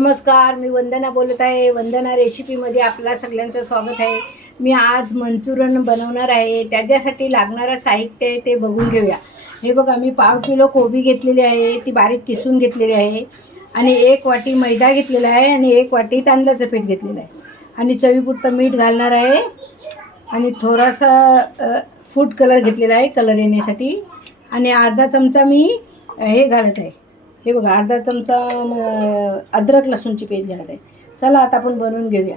नमस्कार, मी वंदना बोलत आहे. वंदना रेसिपीमध्ये आपला सगळ्यांचं स्वागत आहे. मी आज मंचुरियन बनवणार आहे. त्याच्यासाठी लागणारं साहित्य आहे ते बघून घेऊया. हे बघा, मी 1/2 किलो कोबी घेतलेली आहे, ती बारीक किसून घेतलेली आहे. आणि 1 वाटी मैदा घेतलेला आहे आणि 1 वाटी तांदळाचं पीठ घेतलेलं आहे. आणि चवीपुरतं मीठ घालणार आहे. आणि थोडासा फूड कलर घेतलेला आहे कलर येण्यासाठी. आणि अर्धा चमचा मी हे घालत आहे. हे बघा, अर्धा चमचा अद्रक लसूणची पेस्ट घालत आहे. चला आता आपण बनवून घेऊया.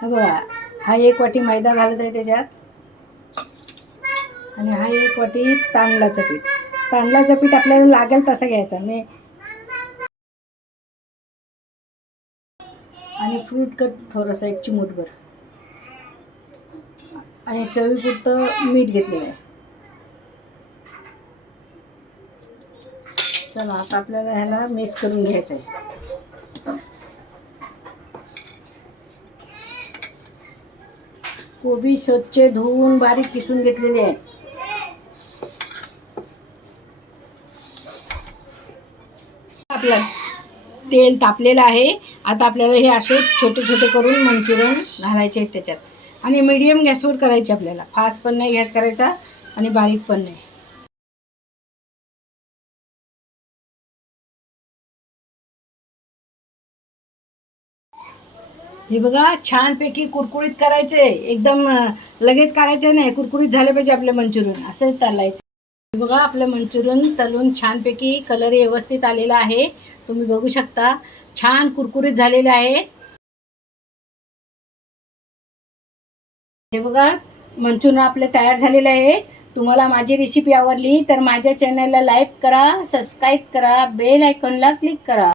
हा बघा, हा 1 वाटी मैदा घालत आहे त्याच्यात. आणि हा 1 वाटी तांदळाचं पीठ. तांदळाचं पीठ आपल्याला लागेल तसं घ्यायचं नाही. आणि फ्रूट कट थोडंसं 1 चिमूटभर. आणि चवीपुरतं मीठ घेतलेलं आहे. चला आता आपल्याला ह्याला मिक्स करून घ्यायचं आहे. कोबी स्वच्छ धुवून बारीक किसून घेतलेली आहे. आपलं तेल तापलेलं आहे. आता आपल्याला हे असे छोटे छोटे करून मंचुरियन घालायचे आहेत त्याच्यात. आणि मीडियम गॅसवर करायचे आपल्याला. फास्ट पण नाही गॅस करायचा आणि बारीक पण नाही. हे बघा, छानपैकी कुरकुरीत करायचे. एकदम लगेच करायचे नाही, कुरकुरीत झाले पाहिजे आपले मंचुरियन. असं तळायचं. हे बघा, आपलं मंचुरियन तळून छानपैकी कलर व्यवस्थित आलेला आहे. तुम्ही बघू शकता, छान कुरकुरीत झालेले आहे. हे बघा, मंचुरियन आपले तयार झालेले आहे. तुम्हाला माझी रेसिपी आवडली तर माझ्या चॅनलला लाईक करा, सबस्क्राईब करा, बेल आयकॉनला क्लिक करा.